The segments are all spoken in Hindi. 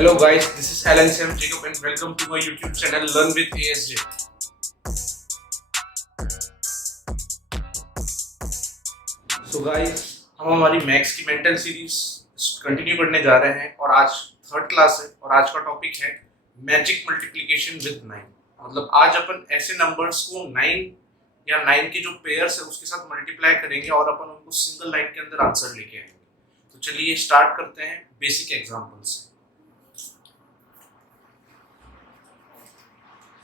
Hello guys, this is Alan Sam Jacob and welcome to my YouTube channel Learn with ASJ. So guys, हम हमारी मैथ्स की मेंटल सीरीज कंटिन्यू करने जा रहे हैं और आज थर्ड क्लास है और आज का टॉपिक है मैजिक मल्टीप्लिकेशन विद 9। मतलब आज अपन ऐसे नंबर्स को 9 या 9 के जो पेयर्स है उसके साथ मल्टीप्लाई करेंगे और अपन उनको सिंगल लाइन के अंदर आंसर लेके आएंगे। तो चलिए स्टार्ट करते हैं बेसिक एग्जांपल से।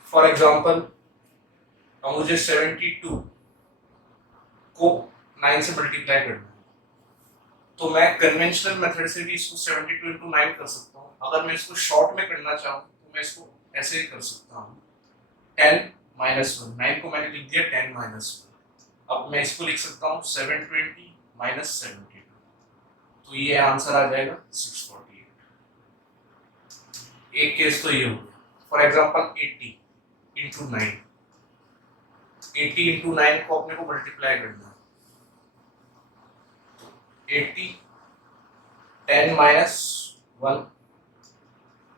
फॉर एग्जाम्पल मुझे 72 को 9 से मल्टीप्लाई करना है, तो मैं कन्वेंशनल मेथड से भी इसको 72 इंटू 9 कर सकता हूँ। अगर मैं इसको शॉर्ट में करना चाहूँ तो मैं इसको ऐसे कर सकता हूँ 10 माइनस 1। 9 को मैंने लिख दिया 10 माइनस 1। अब मैं इसको लिख सकता हूँ 720 माइनस 72, तो ये आंसर आ जाएगा 648। एक केस तो ये हो गया। फॉर एग्जाम्पल 80 इंटू 9, 80 इंटू 9 को अपने को मल्टीप्लाई करना है। 80 10 माइनस 1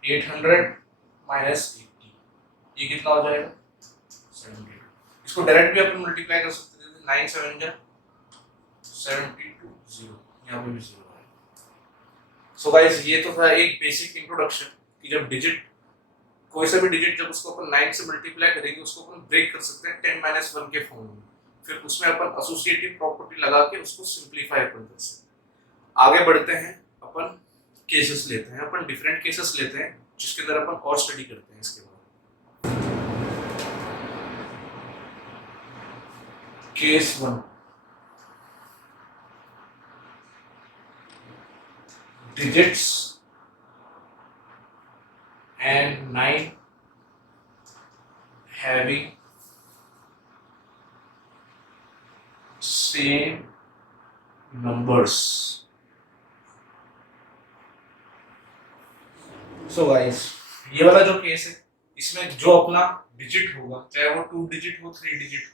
800 माइनस 80, ये कितना हो जाएगा 72। इसको डायरेक्ट भी अपन मल्टीप्लाई कर सकते थे। 9 7 जा 72 0, यहाँ पे भी 0 है। सो गाइस, ये तो था एक बेसिक इंट्रोडक्शन कि जब डिजिट कोई सा भी डिजिट जब उसको अपन 9 से मल्टीप्लाई करेंगे उसको अपन ब्रेक कर सकते हैं 10 माइनस 1 के फॉर्म में। फिर उसमें अपन एसोसिएटिव प्रॉपर्टी लगा के उसको सिंपलीफाई अपन कर सकते हैं। आगे बढ़ते हैं, अपन केसेस लेते हैं, अपन डिफरेंट केसेस लेते हैं जिसके अंदर अपन और स्टडी करते हैं इसके बाद। Case 1, digits and 9 having same numbers. So guys, ये वाला जो केस है इसमें जो अपना डिजिट होगा, चाहे वो 2 डिजिट हो 3 डिजिट हो,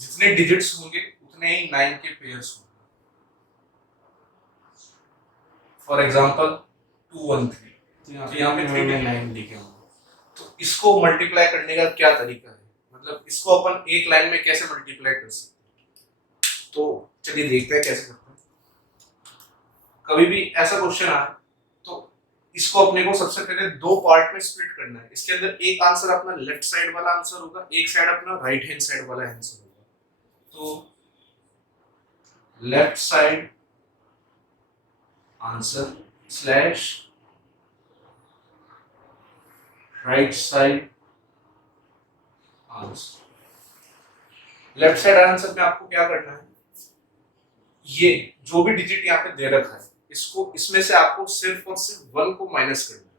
जितने डिजिट्स होंगे उतने ही 9 के पेयर्स होंगे। फॉर एग्जांपल 213, तो यहाँ पे 3 में 9 लिखे होंगे। तो इसको मल्टीप्लाई करने का क्या तरीका है, मतलब इसको अपन एक लाइन में कैसे मल्टीप्लाई कर सकते हैं, तो चलिए देखते हैं कैसे करते हैं। कभी भी ऐसा क्वेश्चन आए तो इसको अपने को सबसे पहले दो पार्ट में स्प्लिट करना है। इसके अंदर एक आंसर अपना लेफ्ट साइड वाला आंसर होगा, एक साइड अपना राइट हैंड साइड वाला आंसर होगा। तो left side answer slash right side answer. Left side answer में आपको क्या करना है, ये जो भी डिजिट यहाँ पे दे रखा है इसको इसमें से आपको सिर्फ और सिर्फ 1 को माइनस करना है।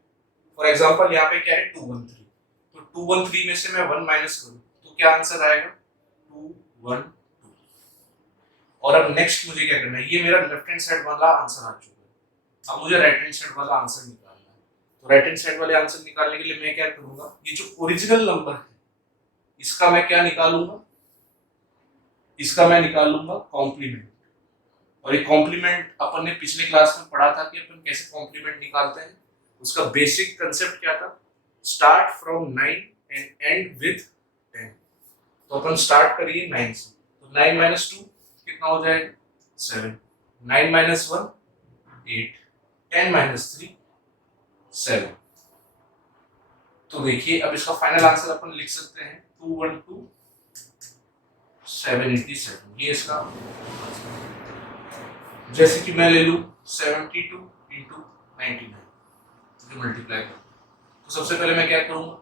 फॉर एग्जांपल यहाँ पे क्या है 213, तो 213 में से मैं 1 माइनस करूं तो क्या आंसर आएगा 212। और अब नेक्स्ट मुझे क्या करना है, ये मेरा लेफ्ट हैंड साइड वाला आंसर आ चुका है। अब मुझे राइट हैंड साइड वाला आंसर निकालना है। तो राइट हैंड साइड वाले आंसर निकालने के लिए मैं क्या करूंगा, ये जो ओरिजिनल नंबर है इसका मैं क्या निकालूंगा, इसका मैं निकालूंगा कॉम्प्लीमेंट। और ये कॉम्प्लीमेंट अपन ने पिछले क्लास में पढ़ा था कि अपन कैसे कॉम्प्लीमेंट निकालते हैं। उसका बेसिक कंसेप्ट क्या था, start from 9 and and with 10। तो अपन स्टार्ट करिए 9 से, तो 9 माइनस 2 कितना हो जाएगा 7, 9 माइनस 1 8, 10 माइनस 3 7। तो देखिए अब इसका फाइनल आंसर अपन लिख सकते हैं 212 787, ये इसका। जैसे कि मैं ले लूं 72 इंटू 99 मल्टीप्लाई करूं, तो सबसे पहले मैं क्या करूंगा,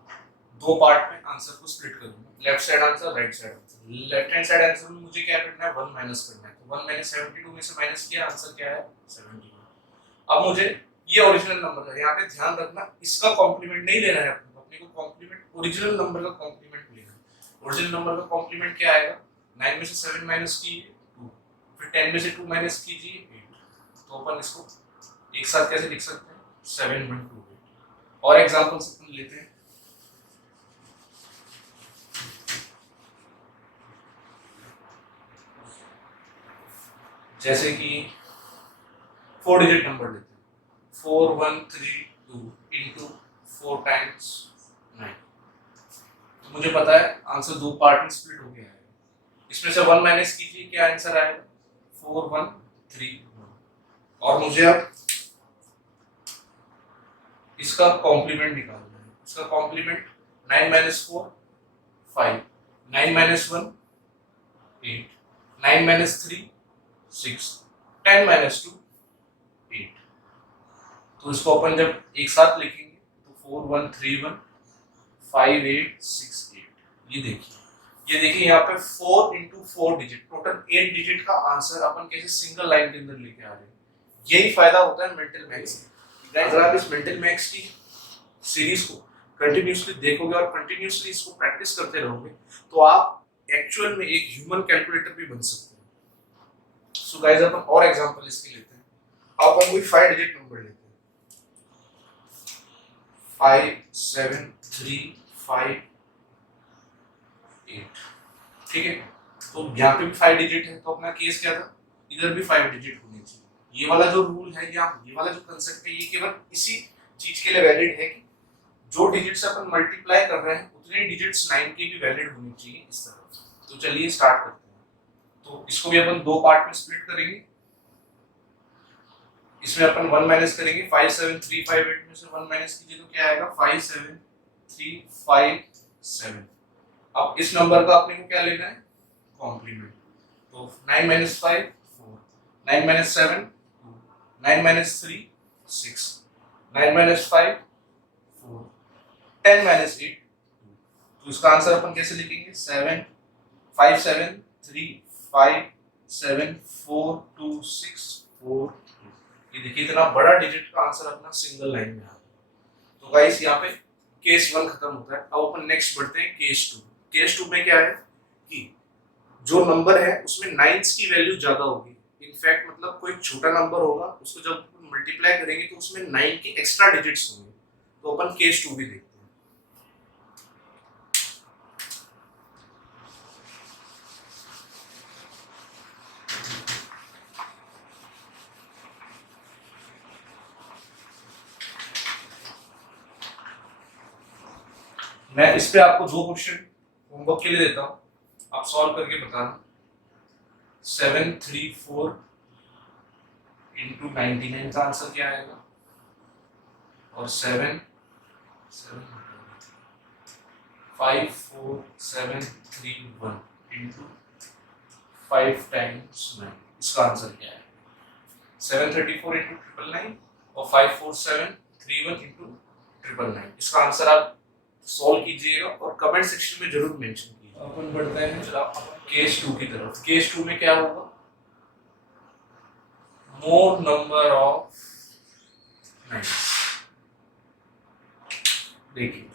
दो पार्ट में आंसर को स्प्लिट करूंगा, left side answer right side answer. Left hand side answer में मुझे क्या करना है 1 माइनस करना है, तो 1 मैंने 72 में से माइनस किया, आंसर क्या है 71। अब मुझे ये ओरिजिनल नंबर है, यहाँ पे ध्यान रखना इसका कॉम्प्लीमेंट नहीं लेना है अपने को कॉम्प्लीमेंट ओरिजिनल नंबर का कॉम्प्लीमेंट लेना है। ओरिजिनल नंबर का कॉम्प्लीमेंट क्या आएगा, 9 में से 7 माइनस कीजिए 2, फिर 10 में से 2 माइनस कीजिए 8। तो अपन इसको एक साथ कैसे लिख सकते हैं 712। और एग्जांपल्स अपन लेते हैं। जैसे कि 4 डिजिट नंबर लेते हैं 4132 2 into 4 times 9। तो मुझे पता है आंसर दो पार्ट में स्प्लिट हो गया है। इसमें से 1 माइनस कीजिए, क्या आंसर आएगा? 4 1 3 1। और मुझे अब इसका कॉम्प्लीमेंट निकालना है। इसका complement 9 minus 4 5, 9 minus 1 8, 9 minus 3 6, 10 minus 2 8। तो इसको अपन जब एक साथ लिखेंगे तो 4 1 3 1 5 8 6 8। ये देखिए यहाँ पे 4 इंटू 4 डिजिट, टोटल 8 डिजिट का आंसर अपन कैसे सिंगल लाइन के अंदर लेके आ रहे हैं। यही फायदा होता है मेंटल मैथ्स का। अगर आप इस मेंटल मैथ्स की सीरीज को कंटिन्यूअसली देखोगे और कंटिन्यूअसली इसको प्रैक्टिस करते रहोगे तो आप एक्चुअल में एक ह्यूमन कैलकुलेटर भी बन सकते हैं। सो गाइस अपन और एग्जांपल इसके लेते हैं। आप कोई 5 डिजिट नंबर लेते हैं, 5 7 3 5 8, ठीक है। तो यहाँ पे भी 5 डिजिट है, तो अपना केस क्या था, इधर भी 5 डिजिट होनी चाहिए। ये वाला जो रूल है या ये वाला जो कंसेप्ट है ये केवल इसी चीज के लिए वैलिड है कि जो डिजिट्स अपन मल्टीप्लाई कर रहे हैं उतने डिजिट्स 9 के भी वैलिड होनी चाहिए इस तरह। तो चलिए स्टार्ट करते हैं। तो इसको भी अपन दो पार्ट में स्प्लिट करेंगे। इसमें अपन 1 माइनस करेंगे, 5 7 3 5 8 में से 1 माइनस कीजिए तो क्या आएगा, 5 7 3 5 7। अब इस नंबर का अपने को क्या लेना है, कॉम्प्लीमेंट। तो 9 minus 5 4, 9 minus 7 2, 9 minus 3 6, 9 minus 5 4, 10 minus 8 2। तो इसका आंसर अपन कैसे लिखेंगे, 7 5 7 3 5 7 4 2 6 4 2। ये देखिए इतना बड़ा डिजिट का आंसर अपना सिंगल लाइन में आ गया। तो गाइस यहाँ पे केस 1 खत्म होता है। अब अपन नेक्स्ट बढ़ते हैं केस 2। केस 2 में क्या है कि जो नंबर है उसमें नाइन्स की वैल्यू ज्यादा होगी। इनफैक्ट मतलब कोई छोटा नंबर होगा उसको जब मल्टीप्लाई करेंगे तो उसमें 9 के एक्स्ट्रा डिजिट्स होंगे। तो अपन केस 2 भी देखते हैं। मैं इस पे आपको दो क्वेश्चन होमवर्क के लिए देता हूँ, आप सॉल्व करके बताना। 7 3 4 इंटू 99 का आंसर क्या आएगा, और 7 5 4 7 3 1 इंटू 5 टाइम्स 9, इसका आंसर क्या है, 734 इंटू 999 और 54731 इंटू 999। इसका आंसर आप सॉल्व कीजिएगा और कमेंट सेक्शन में जरूर मेंशन कीजिए। अपन बढ़ते हैं केस 2 की तरफ। केस 2 में क्या होगा, मोर नंबर ऑफ नाइन्स। देखिए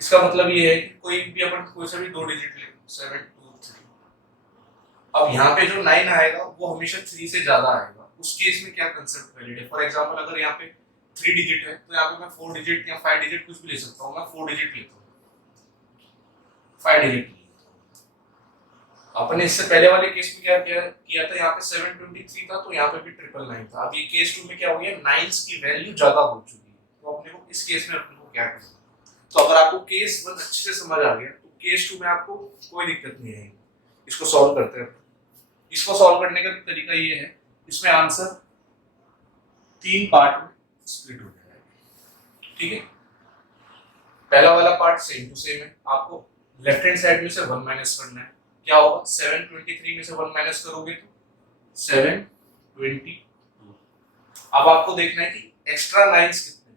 इसका मतलब ये है कि कोई भी अपन कोई सा भी दो डिजिट ले, 7 2 3। अब यहाँ पे जो 9 आएगा वो हमेशा 3 से ज्यादा आएगा। उस केस में क्या कंसेप्ट वैलिड है। फॉर एग्जांपल अगर यहाँ पे 3 डिजिट है तो यहाँ पे मैं 4 डिजिट या 5 डिजिट कुछ भी ले सकता हूँ। मैं 4 डिजिट लेता हूँ, 5 डिजिट लेता हूँ। अपने इससे पहले वाले केस में क्या किया था, यहाँ पे 723 था तो यहाँ पे भी 999 था। अब ये केस 2 में क्या हो गया, 9s की वैल्यू ज्यादा हो चुकी है। तो अपने को इस केस में अपने को क्या करना है। तो अगर आपको केस 1 अच्छे से समझ आ गया तो केस 2 में आपको कोई दिक्कत नहीं आएगी। इसको सॉल्व करते हैं। इसको सॉल्व करने का तरीका ये है, इसमें आंसर 3 पार्ट में स्प्लिट हो जाएगा, ठीक है। पहला वाला पार्ट सेम टू सेम है, आपको लेफ्ट हैंड साइड में से 1 माइनस करना है। क्या होगा, 723 में से 1 माइनस करोगे तो 722। अब आपको देखना है कि एक्स्ट्रा नाइन्स कितने,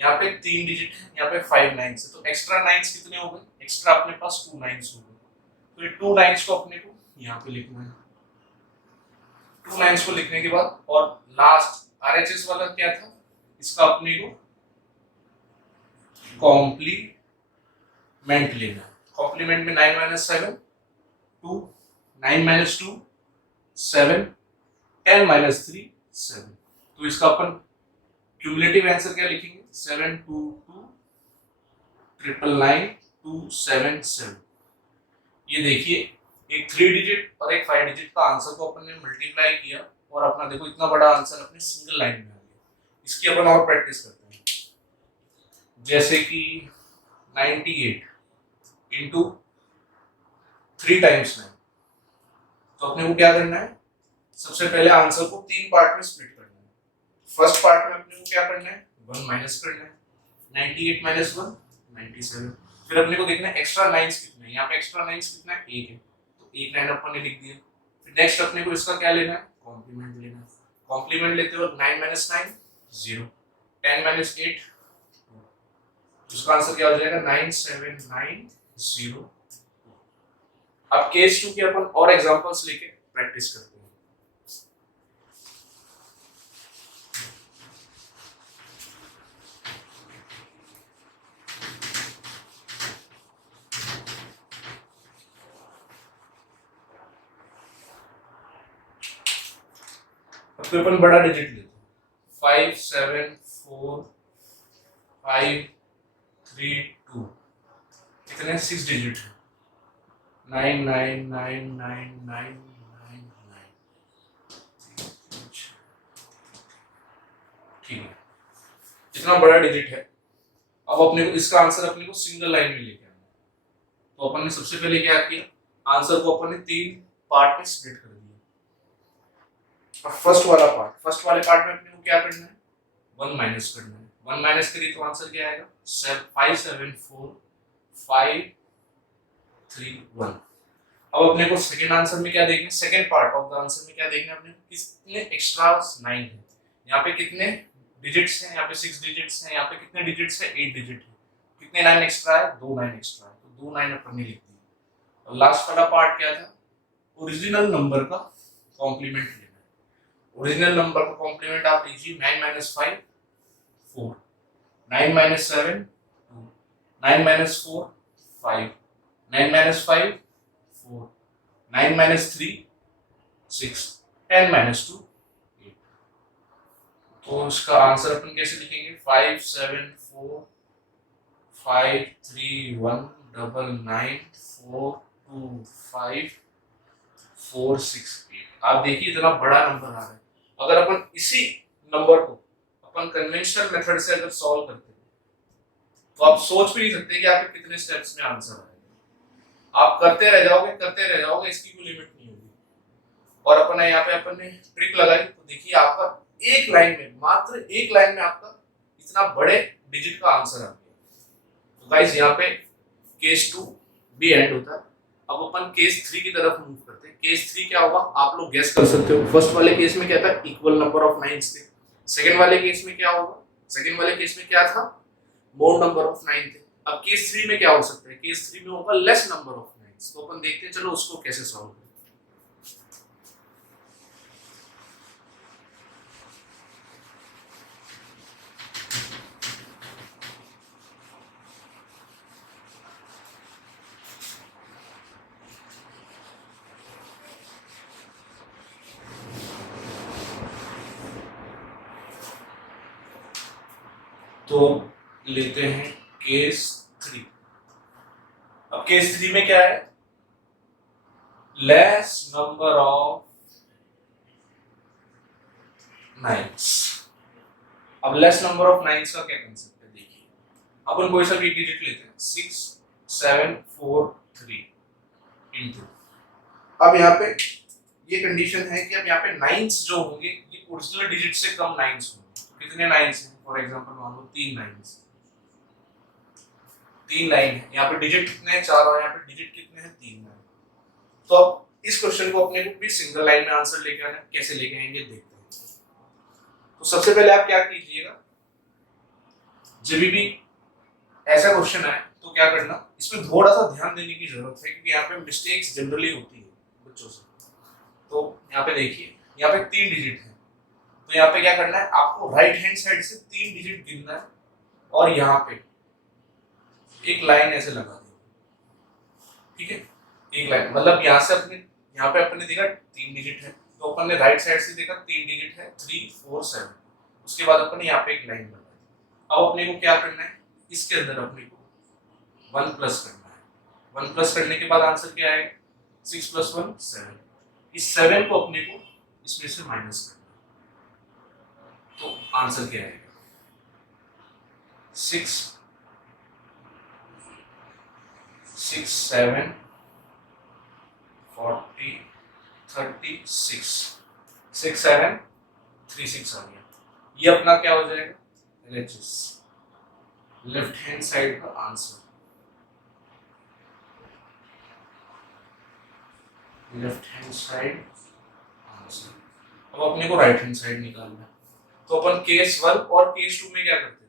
यहाँ पे 3 डिजिट है, यहाँ पे 5 नाइन्स है, तो एक्स्ट्रा नाइन्स कितने हो गए, एक्स्ट्रा अपने पास 2 नाइन्स हो गए। तो ये 2 नाइन्स को अपने को यहाँ पे लिखना है। 2 नाइन्स को लिखने के बाद और लास्ट आरएचएस वाला क्या था, इसका अपने को कॉम्प्लीमेंट लेना है। कॉम्प्लीमेंट में 9 माइनस 7 2, 9 माइनस 2 7, 10 माइनस 3 7। तो इसका अपन क्यूमुलेटिव आंसर क्या लिखेंगे, 722 999 277। ये देखिए एक 3 डिजिट और एक 5 डिजिट का आंसर को अपन ने मल्टीप्लाई किया और अपना देखो इतना बड़ा आंसर अपने सिंगल लाइन में आ गया। इसकी अपन और प्रैक्टिस करते हैं। जैसे कि 98 इंटू 3 टाइम्स 9, तो अपने को क्या करना है, सबसे पहले आंसर को 3 पार्ट में स्प्लिट करना है। फर्स्ट पार्ट में अपने को क्या करना है, 1 माइनस करना है, 98 माइनस 1 97। फिर अपने को देखना है एक्स्ट्रा लाइंस कितने हैं, यहाँ पे एक्स्ट्रा लाइंस कितना है, 1 है, तो 1 लाइन अपन ने लिख दिया। फिर नेक्स्ट अपने को इसका क्या लेना है, कॉम्प्लीमेंट लेना है। कॉम्प्लीमेंट लेते वक्त 9 माइनस 9 0, 10 माइनस 8, उसका आंसर क्या हो जाएगा 9790। अब केस 2 के अपन और एग्जांपल्स लेके प्रैक्टिस करते हैं। अब तो अपन बड़ा डिजिट लेते हैं, 5 7 4 5 3 2, कितने 6 डिजिट है, 9 9 9 9 9 9 9। ठीक है, इतना बड़ा डिजिट है। अब अपने को इसका आंसर अपने को सिंगल लाइन में लेके आना है। तो अपन ने सबसे पहले क्या किया, आंसर को अपन ने 3 पार्ट में स्प्लिट कर दिया। अब फर्स्ट वाले पार्ट में अपने को क्या करना है, 1 माइनस करना है। 1 माइनस करिए तो आंसर क्या आएगा, 5 7 4 5 3 1। अब अपने को सेकंड आंसर में क्या देखना है, second part of the answer में क्या देखना है अपने को, कितने एक्स्ट्रा 9 है, यहाँ पे कितने डिजिट्स हैं, यहाँ पे 6 डिजिट्स हैं, यहाँ पे कितने डिजिट्स है, 8 डिजिट है, कितने 9 एक्स्ट्रा है, 2 9 एक्स्ट्रा है, तो 2 9 अपन ने लिख दी। और लास्ट वाला पार्ट क्या था, ओरिजिनल नंबर का कॉम्प्लीमेंट लेना है। ओरिजिनल नंबर का कॉम्प्लीमेंट आप लीजिए, 9 minus 5 4, 9 minus 7 2, 9 minus 4 5, 9 minus 5 4, 9 minus 3 6, 10 minus 2 8। तो उसका आंसर अपन कैसे लिखेंगे, 5 7 4 5 3 1 9 9 4 2 5 4 6 8। आप देखिए इतना बड़ा नंबर आ रहा है। अगर अपन इसी नंबर को अपन कन्वेंशनल मेथड से अगर सॉल्व करते हैं तो आप सोच भी नहीं सकते कि आपके कितने स्टेप्स में आंसर आएगा। आप करते रह जाओगे, इसकी कोई लिमिट नहीं होगी। और अपन यहाँ पे अपन ने ट्रिक लगाई, तो देखिए आपका एक लाइन में, मात्र एक लाइन में आपका इतना बड़े डिजिट का आंसर आ गया। तो गाइस यहाँ पे केस 2 भी एंड होता है। अब अपन केस 3 की तरफ मूव करते हैं। केस 3 क्या होगा, आप लोग गेस कर सकते हो। फर्स्ट वाले केस में क्या था, इक्वल नंबर ऑफ नाइन्स थे। सेकंड वाले केस में क्या होगा, सेकंड वाले केस में क्या था, मोर नंबर ऑफ 9 थे। अब केस 3 में क्या हो सकता है, केस 3 में होगा लेस नंबर ऑफ नाइन्स। तो अपन देखते हैं, चलो उसको कैसे सॉल्व करें। तो लेते हैं केस 3। अब केस 3 में क्या है, लेस नंबर ऑफ नाइन्स। अब लेस नंबर ऑफ नाइन्स का क्या कंसेप्ट है, देखिए अपन कोई सा भी डिजिट लेते हैं, 6 7 4 3 इनटू। अब यहाँ पे ये कंडीशन है कि अब यहाँ पे नाइन्स जो होंगे ये ओरिजिनल डिजिट से कम नाइन्स होंगे। कितने नाइन्स हैं, फॉर एग्जांपल मान लो 3 नाइन्स, 3 लाइन है। यहाँ पे डिजिट कितने हैं, 4, और यहाँ पे डिजिट कितने हैं, 3 है। तो अब इस क्वेश्चन को अपने को भी सिंगल लाइन में आंसर लेके आना, कैसे लेके आएंगे देखते हैं। तो सबसे पहले आप क्या कीजिएगा, जब भी ऐसा क्वेश्चन आए तो क्या करना, इसमें थोड़ा सा ध्यान देने की जरूरत है, क्योंकि यहाँ पे मिस्टेक्स जनरली होती है बच्चों से। तो यहाँ पे देखिए, यहाँ पे 3 डिजिट है, तो यहाँ पे क्या करना है, आपको राइट हैंड साइड से 3 डिजिट गिनना है और यहाँ पे एक लाइन ऐसे लगा देंगे। ठीक है, एक लाइन मतलब यहाँ से अपने, यहाँ पे अपने देखा 3 डिजिट है, तो अपन ने राइट साइड से देखा 3 डिजिट है, 3 4 7। उसके बाद अपन ने यहाँ पे एक लाइन लगा दी। अब अपने को क्या करना है, इसके अंदर अपने को 1 प्लस करना है। 1 प्लस करने के बाद आंसर क्या आएगा, 6 प्लस 1 7। इस 7 को अपने को इसमें से माइनस करना है। तो आंसर क्या आएगा? 6 6 7 40 36 6 7 3 6 आ गया। ये अपना क्या हो जाएगा? LHS, लेफ्ट हैंड साइड का answer. Left hand side answer. अब अपने को राइट हैंड साइड निकालना है, तो अपन केस 1 और केस 2 में क्या करते थे?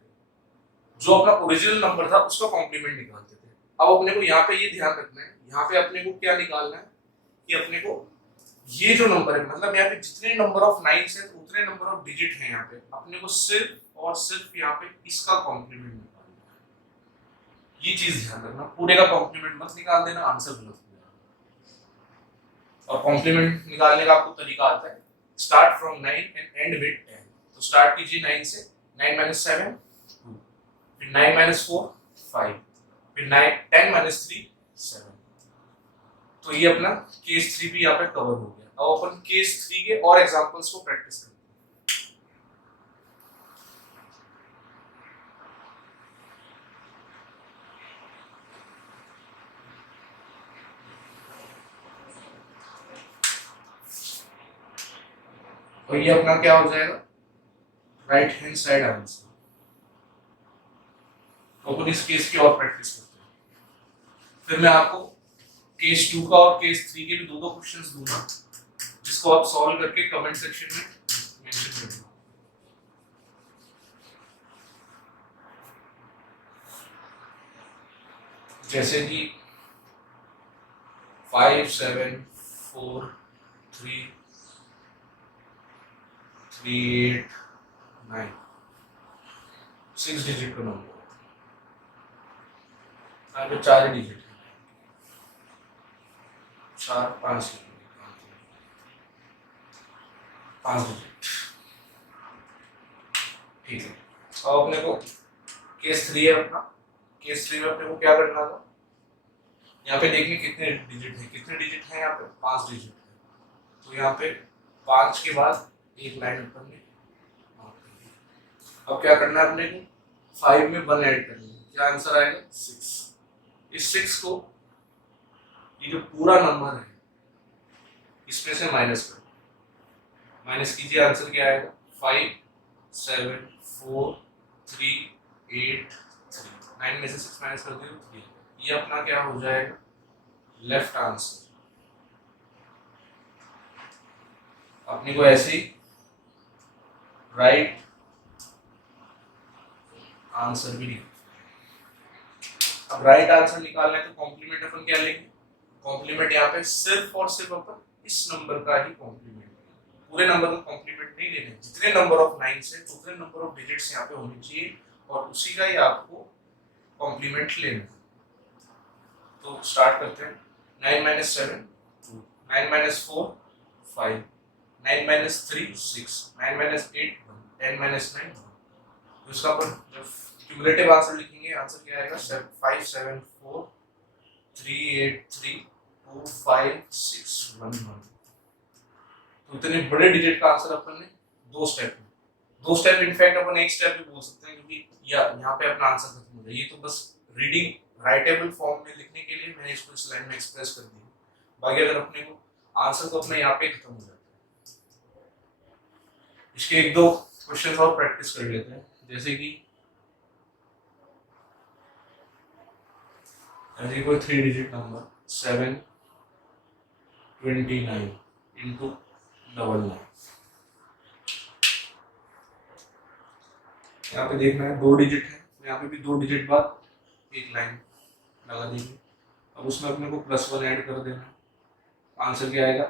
जो अपना ओरिजिनल नंबर था उसका कॉम्प्लीमेंट निकालते थे। अब अपने को यहाँ पे ये ध्यान रखना है, यहाँ पे अपने को क्या निकालना है कि अपने को ये जो नंबर है, मतलब यहाँ पे जितने नंबर ऑफ नाइन्स है उतने नंबर ऑफ डिजिट है, यहाँ पे अपने को सिर्फ और सिर्फ यहाँ पे इसका कॉम्प्लीमेंट निकालना है। ये चीज ध्यान रखना, पूरे का कॉम्प्लीमेंट मत निकाल देना, आंसर गलत हो जाएगा। और कॉम्प्लीमेंट निकालने का आपको तरीका आता है, start from 9 and and with 10। तो स्टार्ट कीजिए 9 से, 9 माइनस 7 2, फिर 9 माइनस 4 5, फिर 9 10 माइनस 3 7। तो ये अपना केस 3 भी यहाँ पे कवर हो गया। अब अपन केस 3 के और एग्जांपल्स को प्रैक्टिस करते हैं। और ये अपना क्या हो जाएगा? Right hand side answer. तो अपन इस केस की और प्रैक्टिस करते हैं। फिर मैं आपको केस 2 का और केस 3 के भी दो क्वेश्चंस दूंगा, जिसको आप सॉल्व करके कमेंट सेक्शन में मेंशन कर देना। जैसे कि 5 7 4 3 3 8 9 6 डिजिट का नंबर है, 4 डिजिट है, 4 5 डिजिट। ठीक है। अब अपने को केस 3 है अपना। केस 3 में अपने को क्या करना था? यहाँ पे देखिए कितने डिजिट है, कितने डिजिट है यहाँ पे? 5 डिजिट है। तो यहाँ पे 5 के बाद एक लाइन ऊपर में। अब क्या करना है अपने को? 5 में 1 ऐड करना है, क्या आंसर आएगा? 6। इस 6 को ये जो पूरा नंबर है इसमें से माइनस करो, माइनस कीजिए, आंसर क्या आएगा? 5 7 4 3 8 3। 9 में से 6 माइनस कर दिए 3। ये अपना क्या हो जाएगा? Left answer. अपने को ऐसे ही राइट आंसर भी निकालना। अब राइट आंसर निकालना है तो कॉम्प्लीमेंट अपन क्या लेंगे? कॉम्प्लीमेंट यहाँ पे सिर्फ और सिर्फ अपन इस नंबर का ही कॉम्प्लीमेंट, पूरे नंबर का कॉम्प्लीमेंट नहीं लेना। जितने नंबर ऑफ नाइन्स है उतने नंबर ऑफ डिजिट्स यहाँ पे होने चाहिए और उसी का ही आपको कॉम्प्लीमेंट लेना। तो स्टार्ट करते हैं। 9 minus 7 2, 9 minus 4 5, 9 minus 3 6, 9 minus 8 1, 10 minus 9 1। तो इसका अपन जब क्यूमुलेटिव आंसर लिखेंगे, आंसर क्या आएगा? 5 7 4 3 8 3 2 5 6 1 1। तो इतने बड़े डिजिट का आंसर अपन ने दो स्टेप इनफैक्ट अपन एक स्टेप भी बोल सकते हैं, क्योंकि यहाँ पे अपना आंसर खत्म हो जाए। ये तो बस रीडिंग राइटेबल फॉर्म में लिखने के लिए मैंने इसको इस लाइन में एक्सप्रेस कर दिया। बाकी अगर अपने को आंसर तो अपना यहाँ पे खत्म हो जाता है। इसके एक दो क्वेश्चन और प्रैक्टिस कर लेते हैं। जैसे कि कोई 3 डिजिट नंबर 7 29 इंटू 99। यहाँ पे देखना है 2 डिजिट है, यहाँ पे भी 2 डिजिट बाद एक लाइन लगा देंगे। अब उसमें अपने को +1 ऐड कर देना है, आंसर क्या आएगा?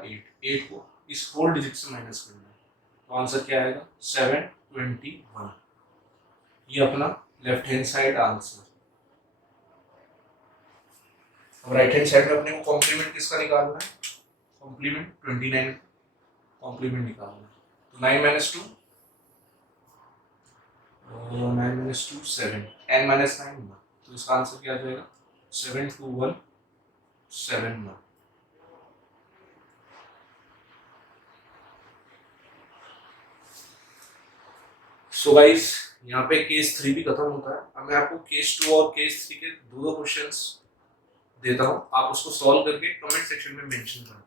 8 को इस होल डिजिट से माइनस करना है, तो आंसर क्या आएगा? 721। ये अपना लेफ्ट हैंड साइड आंसर। अब राइट हैंड साइड में अपने को कॉम्प्लीमेंट किसका निकालना है? कॉम्प्लीमेंट 29 कॉम्प्लीमेंट निकालना है। तो 9 माइनस 2 9 माइनस 2 7, n माइनस 9 1। तो इसका आंसर क्या आ जाएगा? 721 7 1। सो गाइस यहाँ पे केस 3 भी खत्म होता है। अब मैं आपको केस 2 और केस 3 के दो क्वेश्चंस देता हूँ, आप उसको सॉल्व करके कमेंट सेक्शन में मेंशन करना।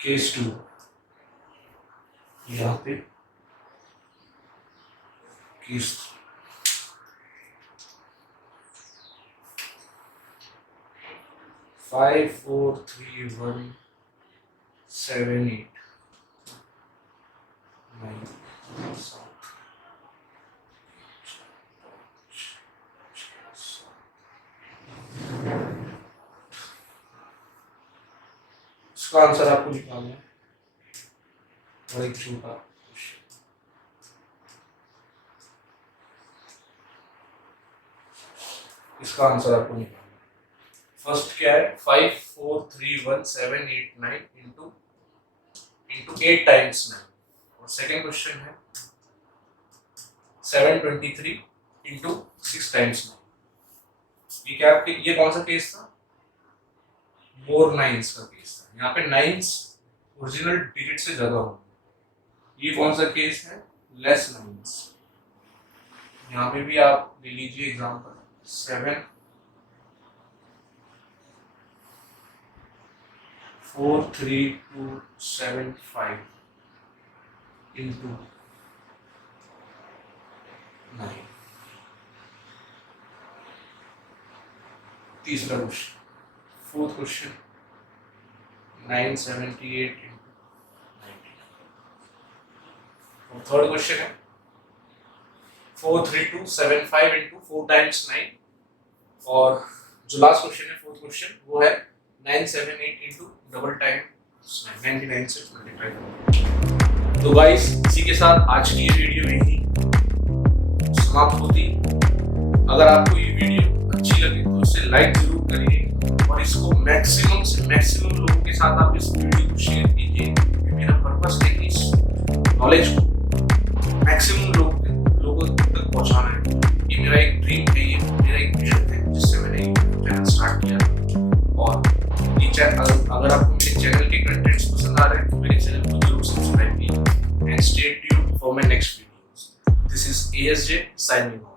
केस 2 यहाँ पे केस 5 4 3 1 7 8 9 इसका आंसर आपको निकालना है और एक छोटा क्वेश्चन। इसका आंसर आपको निकालना है। फर्स्ट क्या है 5 4 3 1 7 8 9 इंटू 8 टाइम्स 9 और सेकेंड क्वेश्चन है 723 इंटू 6 टाइम्स 9। ये क्या ये कौन सा केस था? मोर नाइन्स का केस था। यहाँ पे नाइन्स ओरिजिनल डिजिट से ज्यादा होंगे। ये कौन सा केस है? Less nines. यहाँ पे भी आप ले लीजिए एग्जांपल 7 4 3 2 7 5 इंटू 9। तीसरा क्वेश्चन, फोर्थ क्वेश्चन 978 इंटू 90। और थर्ड क्वेश्चन है 432 75 इंटू 4 टाइम्स 9। और जो लास्ट क्वेश्चन है फोर्थ क्वेश्चन वो है 978 इंटू डबल टाइम्स 99 से मल्टीप्लाई करो। तो गाइस इसी के साथ आज की ये वीडियो यही समाप्त होती। अगर आपको ये वीडियो अच्छी लगे तो इसे लाइक जरूर करिए और इसको मैक्सिमम से मैक्सिमम लोगों के साथ आप इस वीडियो को शेयर कीजिए। मेरा पर्पस है कि इस नॉलेज को मैक्सिमम लोगों तक पहुंचाना है। ये मेरा एक ड्रीम है, ये मेरा एक विजन है जिससे मैंने चैनल स्टार्ट किया। और ये चैनल अगर आपको मेरे चैनल के कंटेंट्स पसंद आ रहे हैं तो मेरे चैनल को जरूर सब्सक्राइब कीजिए and stay tuned for my next videos. This is ASJ signing off.